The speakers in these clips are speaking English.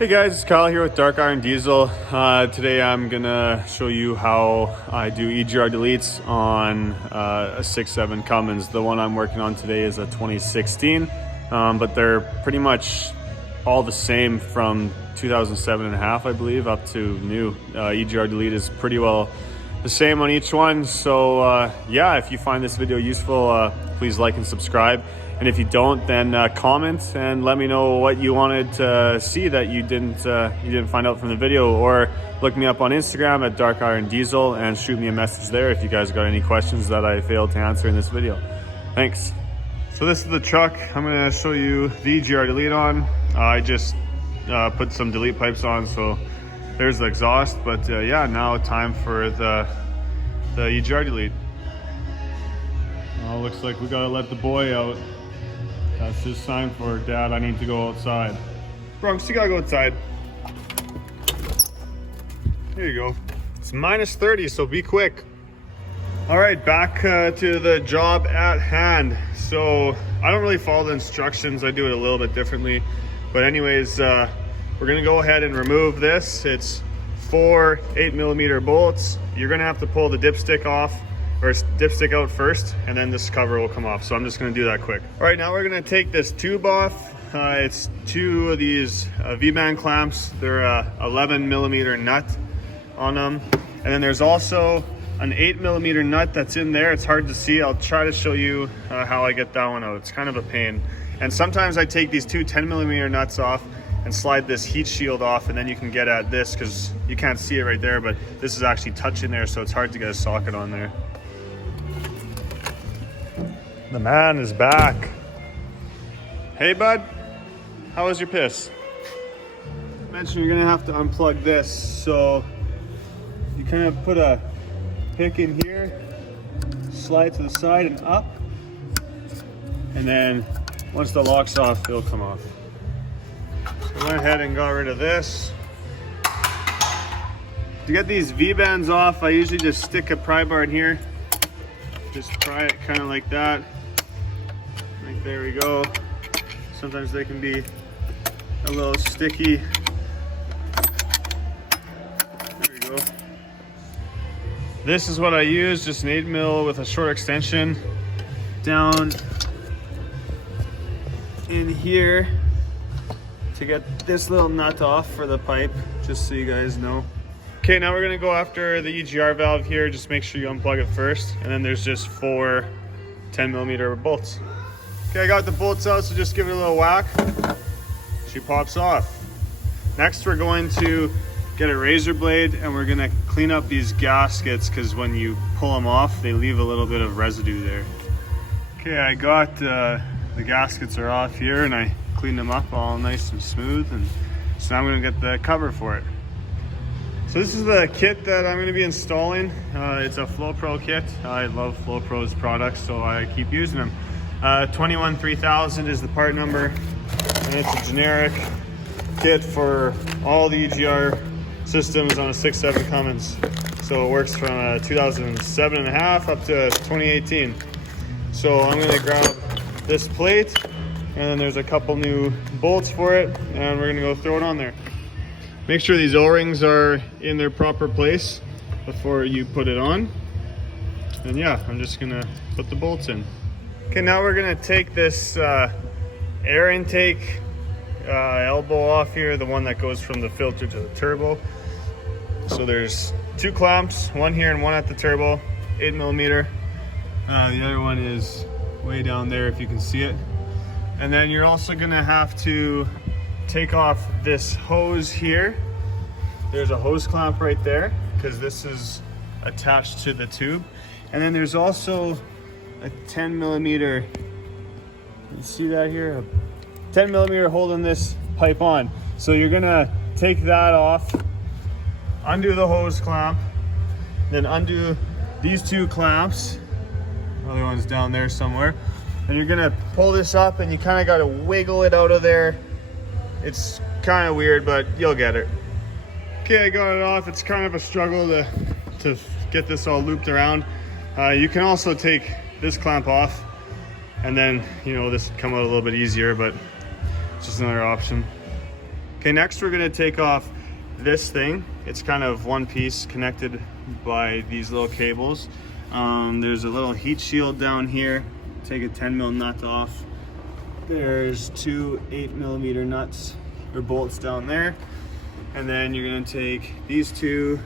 Hey guys, it's Kyle here with Dark Iron Diesel. Today I'm gonna show you how I do EGR deletes on a 6.7 Cummins. The one I'm working on today is a 2016, but they're pretty much all the same from 2007 and a half, I believe, up to new. EGR delete is pretty well the same on each one. So yeah, if you find this video useful, please like and subscribe. And if you don't, then comment and let me know what you wanted to see that you didn't find out from the video, or look me up on Instagram at Dark Iron Diesel and shoot me a message there if you guys got any questions that I failed to answer in this video. Thanks. So this is the truck I'm going to show you the EGR delete on. I just put some delete pipes on, so there's the exhaust. But yeah, now time for the EGR delete. Well, looks like we got to let the boy out. That's his sign for, Dad, I need to go outside. Bronx, you gotta go outside. Here you go. It's minus 30, so be quick. All right, back to the job at hand. So I don't really follow the instructions. I do it a little bit differently. But anyways, we're gonna go ahead and remove this. It's 4 8mm bolts. You're gonna have to pull the dipstick off, or dipstick out first, and then this cover will come off. So I'm just gonna do that quick. All right, now we're gonna take this tube off. It's 2 of these V-band clamps. They're a 11mm nut on them. And then there's also an 8mm nut that's in there. It's hard to see. I'll try to show you how I get that one out. It's kind of a pain. And sometimes I take these 2 10mm nuts off and slide this heat shield off, and then you can get at this, because you can't see it right there, but this is actually touching there, so it's hard to get a socket on there. The man is back. Hey bud, how was your piss? I mentioned you're gonna have to unplug this. So you kind of put a pick in here, slide to the side and up, and then once the lock's off, it'll come off. So I went ahead and got rid of this. To get these V-bands off, I usually just stick a pry bar in here. Just pry it kind of like that. Like, there we go. Sometimes they can be a little sticky. There we go. This is what I use, just an 8mm with a short extension down in here to get this little nut off for the pipe, just so you guys know. Okay, now we're gonna go after the EGR valve here. Just make sure you unplug it first. And then there's just 4 10mm bolts. Okay, I got the bolts out, so just give it a little whack. She pops off. Next, we're going to get a razor blade and we're gonna clean up these gaskets, because when you pull them off, they leave a little bit of residue there. Okay, I got the gaskets are off here, and I cleaned them up all nice and smooth. And so now I'm gonna get the cover for it. So this is the kit that I'm going to be installing. It's a Flo-Pro kit. I love Flo-Pro's products, so I keep using them. 213000 is the part number, and it's a generic kit for all the EGR systems on a 6.7 Cummins. So it works from 2007 and a half up to 2018. So I'm going to grab this plate, and then there's a couple new bolts for it, and we're going to go throw it on there. Make sure these O-rings are in their proper place before you put it on. And yeah, I'm just gonna put the bolts in. Okay, now we're gonna take this air intake elbow off here, the one that goes from the filter to the turbo. So there's 2 clamps, one here and one at the turbo, 8mm. The other one is way down there if you can see it. And then you're also gonna have to take off this hose here. There's a hose clamp right there, because this is attached to the tube. And then there's also a 10mm, you see that here? A 10mm holding this pipe on. So you're gonna take that off, undo the hose clamp, then undo these 2 clamps. Other one's down there somewhere. And you're gonna pull this up, and you kind of gotta wiggle it out of there. It's kind of weird, but you'll get it. Okay, I got it off. It's kind of a struggle to get this all looped around. You can also take this clamp off, and then, you know, this would come out a little bit easier, but it's just another option. Okay, next we're gonna take off this thing. It's kind of one piece connected by these little cables. There's a little heat shield down here. Take a 10 mil nut off. There's two 8mm nuts or bolts down there. And then you're gonna take these two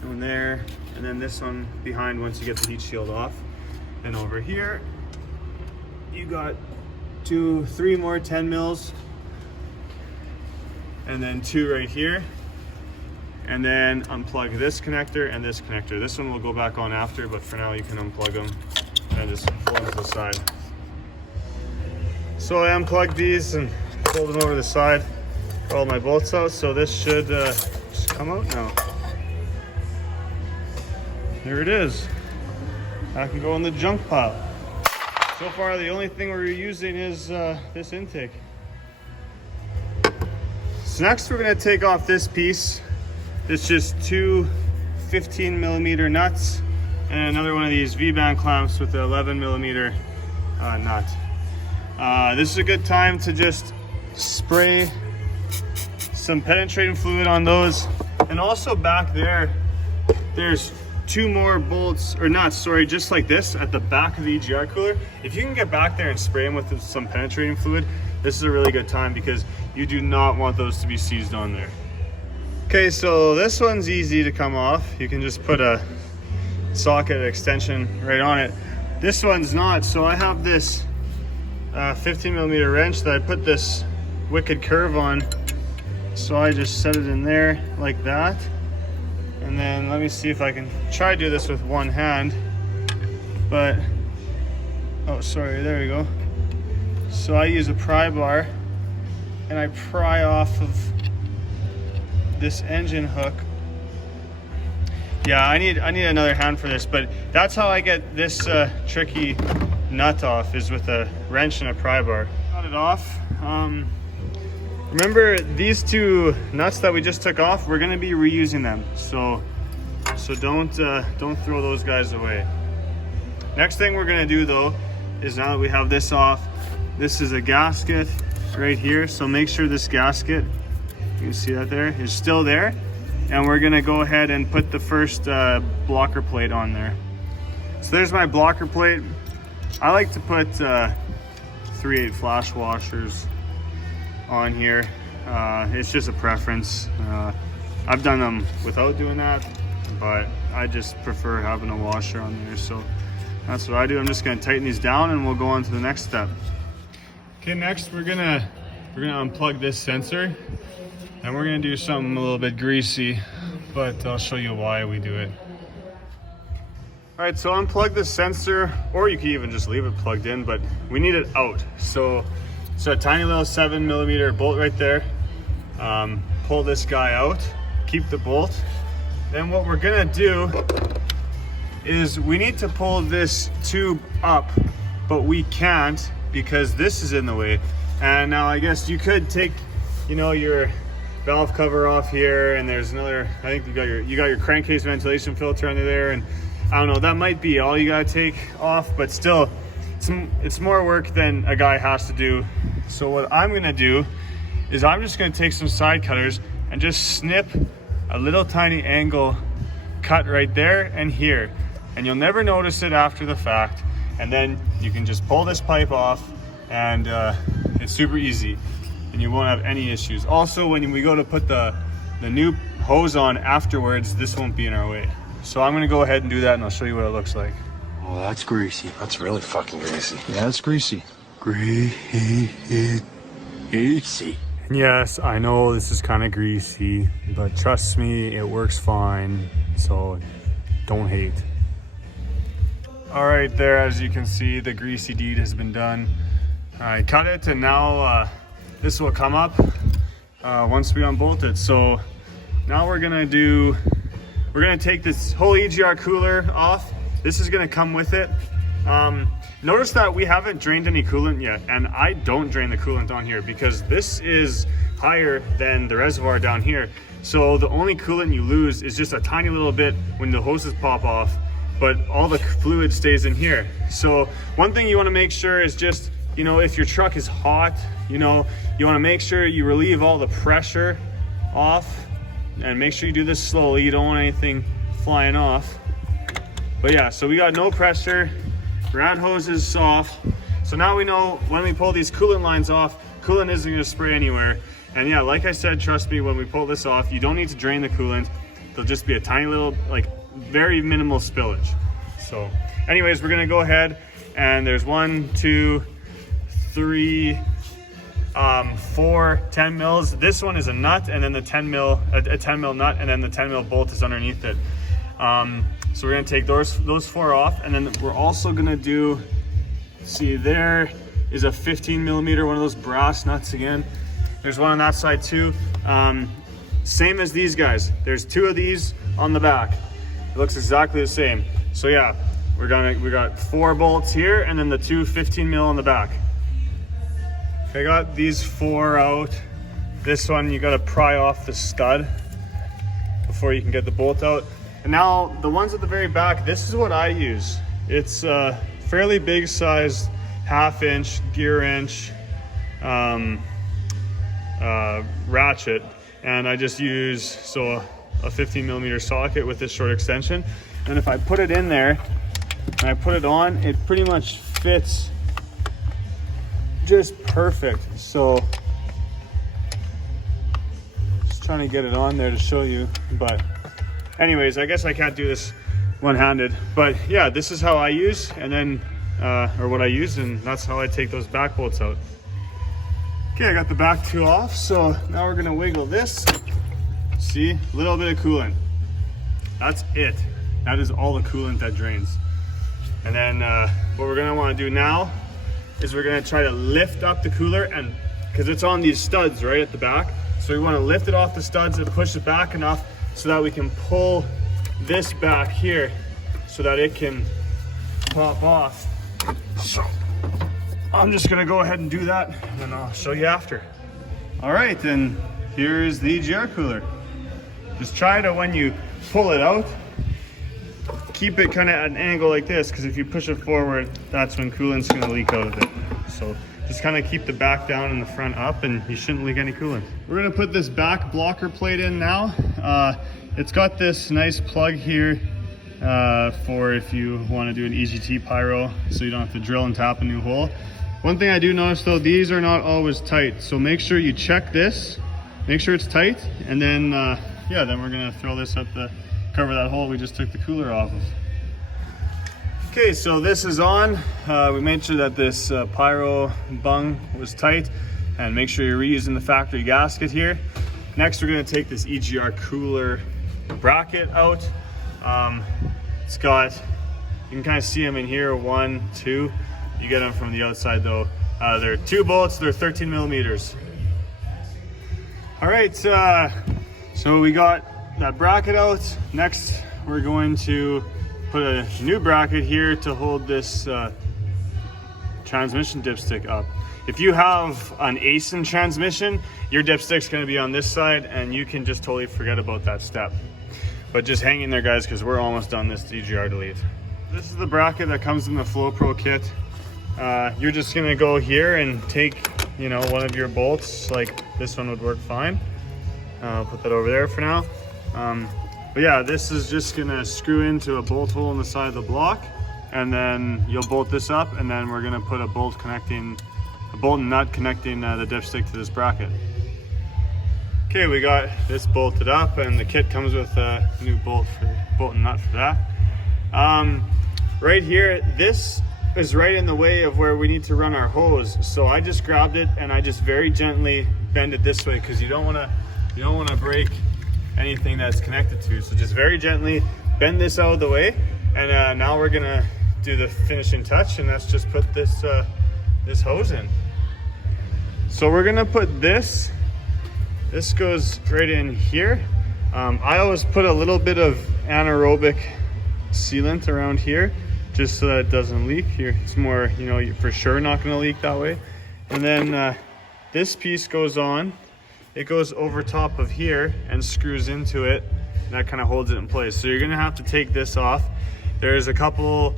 down there, and then this one behind once you get the heat shield off. And over here, you got three more 10 mils, and then two right here. And then unplug this connector and this connector. This one will go back on after, but for now you can unplug them and just pull them to the side. So I unplugged these and pulled them over to the side. Got all my bolts out, so this should just come out now. There it is. I can go in the junk pile. So far, the only thing we're using is this intake. So next, we're gonna take off this piece. It's just two 15mm nuts and another one of these V-band clamps with the 11mm nut. This is a good time to just spray some penetrating fluid on those. And also back there, there's two more bolts, or nuts, sorry, just like this at the back of the EGR cooler. If you can get back there and spray them with some penetrating fluid, this is a really good time because you do not want those to be seized on there. Okay, so this one's easy to come off. You can just put a socket extension right on it. This one's not, so I have this 15mm wrench that I put this wicked curve on. So I just set it in there like that. And then let me see if I can try to do this with one hand. But, oh sorry, there we go. So I use a pry bar and I pry off of this engine hook. Yeah, I need another hand for this, but that's how I get this tricky nut off, is with a wrench and a pry bar. Got it off. Remember these two nuts that we just took off, we're gonna be reusing them. So don't throw those guys away. Next thing we're gonna do though, is now that we have this off, this is a gasket right here. So make sure this gasket, you can see that there, is still there. And we're gonna go ahead and put the first blocker plate on there. So there's my blocker plate. I like to put 3/8 flash washers on here. It's just a preference. I've done them without doing that, but I just prefer having a washer on there. So that's what I do. I'm just gonna tighten these down and we'll go on to the next step. Okay, next we're gonna unplug this sensor. And we're gonna do something a little bit greasy, but I'll show you why we do it. All right, so unplug the sensor, or you can even just leave it plugged in, but we need it out. So a tiny little 7mm bolt right there. Pull this guy out, keep the bolt. Then what we're gonna do is we need to pull this tube up, but we can't because this is in the way. And now I guess you could take, your valve cover off here, and there's another, I think you got your crankcase ventilation filter under there, and I don't know, that might be all you gotta take off, but still it's more work than a guy has to do. So what I'm gonna do is I'm just gonna take some side cutters and just snip a little tiny angle cut right there and here, and you'll never notice it after the fact, and then you can just pull this pipe off, and it's super easy. And you won't have any issues. Also, when we go to put the new hose on afterwards, this won't be in our way. So I'm gonna go ahead and do that, and I'll show you what it looks like. Oh, that's greasy. That's really fucking greasy. Yeah, that's greasy. Greasy. And yes, I know this is kind of greasy, but trust me, it works fine. So don't hate. All right, there, as you can see, the greasy deed has been done. I cut it, and now this will come up once we unbolt it. So now we're gonna take this whole EGR cooler off. This is gonna come with it. Notice that we haven't drained any coolant yet, and I don't drain the coolant on here because this is higher than the reservoir down here. So the only coolant you lose is just a tiny little bit when the hoses pop off, but all the fluid stays in here. So one thing you wanna make sure is just you know, if your truck is hot, you know, you want to make sure you relieve all the pressure off, and make sure you do this slowly. You don't want anything flying off. But yeah, so we got no pressure, ground hose is soft. So now we know when we pull these coolant lines off, coolant isn't going to spray anywhere. And yeah, like I said, trust me, when we pull this off, you don't need to drain the coolant. There'll just be a tiny little, like, very minimal spillage. So anyways, we're going to go ahead, and there's 1, 2, 3, 4 10 mils. This one is a nut, and then the 10 mil, a 10 mil nut, and then the 10 mil bolt is underneath it. So we're gonna take those 4 off, and then we're also gonna do, see, there is a 15 millimeter, one of those brass nuts again. There's one on that side too. Same as these guys. There's 2 of these on the back. It looks exactly the same. So yeah, we got 4 bolts here, and then the 2 15 mil on the back. I got these 4 out. This one, you gotta pry off the stud before you can get the bolt out. And now the ones at the very back, this is what I use. It's a fairly big size, 1/2 inch, gear inch ratchet. And I just use, a 15 millimeter socket with this short extension. And if I put it in there and I put it on, it pretty much fits just perfect. So just trying to get it on there to show you, but anyways, I guess I can't do this one-handed, but yeah, this is how I use, and then or what I use, and that's how I take those back bolts out. Okay, I got the back 2 off, so now we're gonna wiggle this. See, a little bit of coolant, that's it. That is all the coolant that drains. And then what we're gonna want to do now is we're gonna try to lift up the cooler, and because it's on these studs right at the back, so we want to lift it off the studs and push it back enough so that we can pull this back here so that it can pop off. So I'm just gonna go ahead and do that, and then I'll show you after. All right, then here's the EGR cooler. Just try to, when you pull it out, keep it kind of at an angle like this, because if you push it forward, that's when coolant's going to leak out of it. So just kind of keep the back down and the front up, and you shouldn't leak any coolant. We're going to put this back blocker plate in now. It's got this nice plug here for if you want to do an EGT pyro, so you don't have to drill and tap a new hole. One thing I do notice though, these are not always tight, so make sure you check this, make sure it's tight, and then yeah, then we're going to throw this at the cover that hole we just took the cooler off of. Okay, so this is on. We made sure that this pyro bung was tight, and make sure you're reusing the factory gasket here. Next, we're going to take this EGR cooler bracket out. It's got, you can kind of see them in here, 1, 2. You get them from the outside though. They're 2 bolts, they're 13 millimeters. All right, so we got that bracket out. Next, we're going to put a new bracket here to hold this transmission dipstick up. If you have an ASIN transmission, your dipstick's going to be on this side, and you can just totally forget about that step. But just hang in there, guys, because we're almost done this EGR delete. This is the bracket that comes in the Flo-Pro kit. You're just going to go here and take, you know, one of your bolts, like this one would work fine. I'll put that over there for now. But yeah, this is just gonna screw into a bolt hole in the side of the block, and then you'll bolt this up, and then we're gonna put a bolt and nut connecting the dipstick to this bracket. Okay, we got this bolted up, and the kit comes with a new bolt and nut for that. Right here, this is right in the way of where we need to run our hose. So I just grabbed it and I just very gently bend it this way, because you don't want to break anything that's connected to. So just very gently bend this out of the way, and now we're gonna do the finishing touch, and that's just put this this hose in. So we're gonna put this goes right in here. I always put a little bit of anaerobic sealant around here just so that it doesn't leak. Here it's more, you know, you're for sure not going to leak that way. And then this piece goes on, it goes over top of here and screws into it, and that kind of holds it in place. So you're going to have to take this off. There's a couple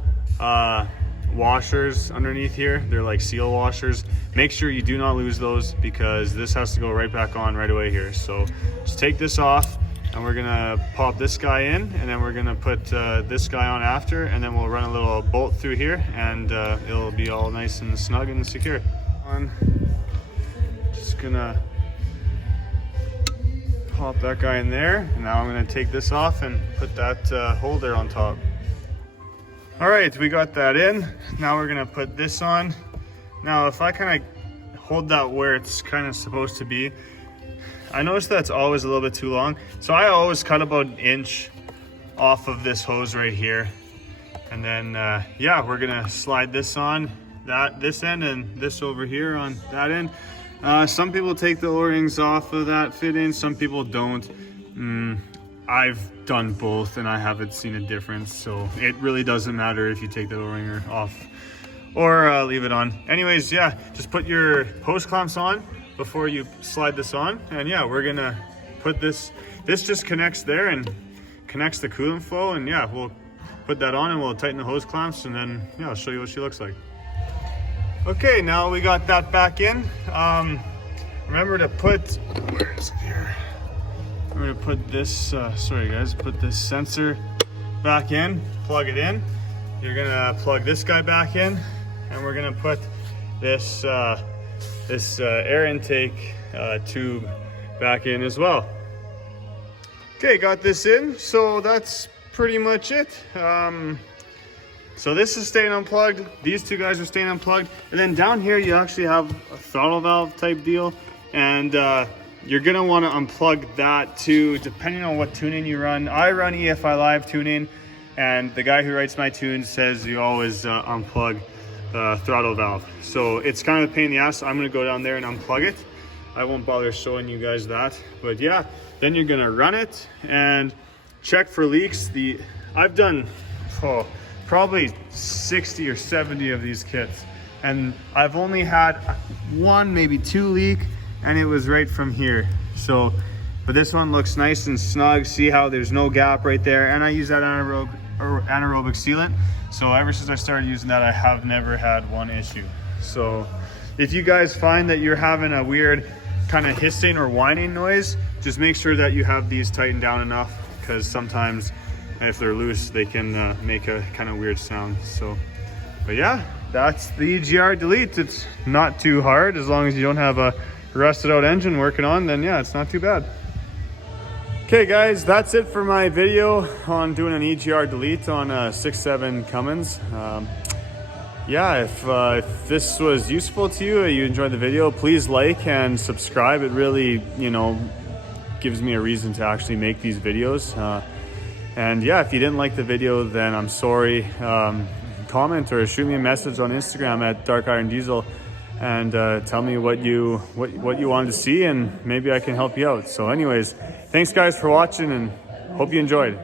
washers underneath here. They're like seal washers. Make sure you do not lose those because this has to go right back on right away here. So just take this off and we're gonna pop this guy in, and then we're gonna put this guy on after, and then we'll run a little bolt through here, and it'll be all nice and snug and secure. Just gonna pop that guy in there, and now I'm gonna take this off and put that holder on top. All right, we got that in. Now we're gonna put this on. Now if I kind of hold that where it's kind of supposed to be, I noticed that's always a little bit too long. So I always cut about an inch off of this hose right here. And then, yeah, we're gonna slide this on this end and this over here on that end. Some people take the O-rings off of that fitting, some people don't. I've done both and I haven't seen a difference. So it really doesn't matter if you take the O-ring off or leave it on. Anyways, yeah, just put your hose clamps on before you slide this on, and yeah, we're gonna put this just connects there and connects the coolant flow, and yeah, we'll put that on and we'll tighten the hose clamps, and then yeah, I'll show you what she looks like. Okay, now we got that back in. Remember to put, where is it here? Remember to put this sorry guys, put this sensor back in, plug it in. You're gonna plug this guy back in, and we're gonna put this air intake tube back in as well. Okay, got this in, so that's pretty much it. So this is staying unplugged, these two guys are staying unplugged, and then down here you actually have a throttle valve type deal, and you're gonna want to unplug that too, depending on what tuning you run. I run EFI Live tuning, and the guy who writes my tunes says you always unplug the throttle valve. So it's kind of a pain in the ass. I'm gonna go down there and unplug it. I won't bother showing you guys that, but yeah, then you're gonna run it and check for leaks. I've done probably 60 or 70 of these kits, and I've only had one, maybe two leak, and it was right from here. So, but this one looks nice and snug. See how there's no gap right there, and I use that anaerobic sealant. So ever since I started using that, I have never had one issue. So if you guys find that you're having a weird kind of hissing or whining noise, just make sure that you have these tightened down enough, because sometimes if they're loose, they can make a kind of weird sound. So, but yeah, that's the EGR delete. It's not too hard as long as you don't have a rusted out engine working on, then yeah, it's not too bad. Okay guys, that's it for my video on doing an EGR delete on a 6.7 Cummins. Yeah, if this was useful to you, you enjoyed the video, please like and subscribe. It really, you know, gives me a reason to actually make these videos. And yeah, if you didn't like the video, then I'm sorry. Comment or shoot me a message on Instagram at Dark Iron Diesel, and tell me what you wanted to see, and maybe I can help you out. So anyways, thanks guys for watching, and hope you enjoyed.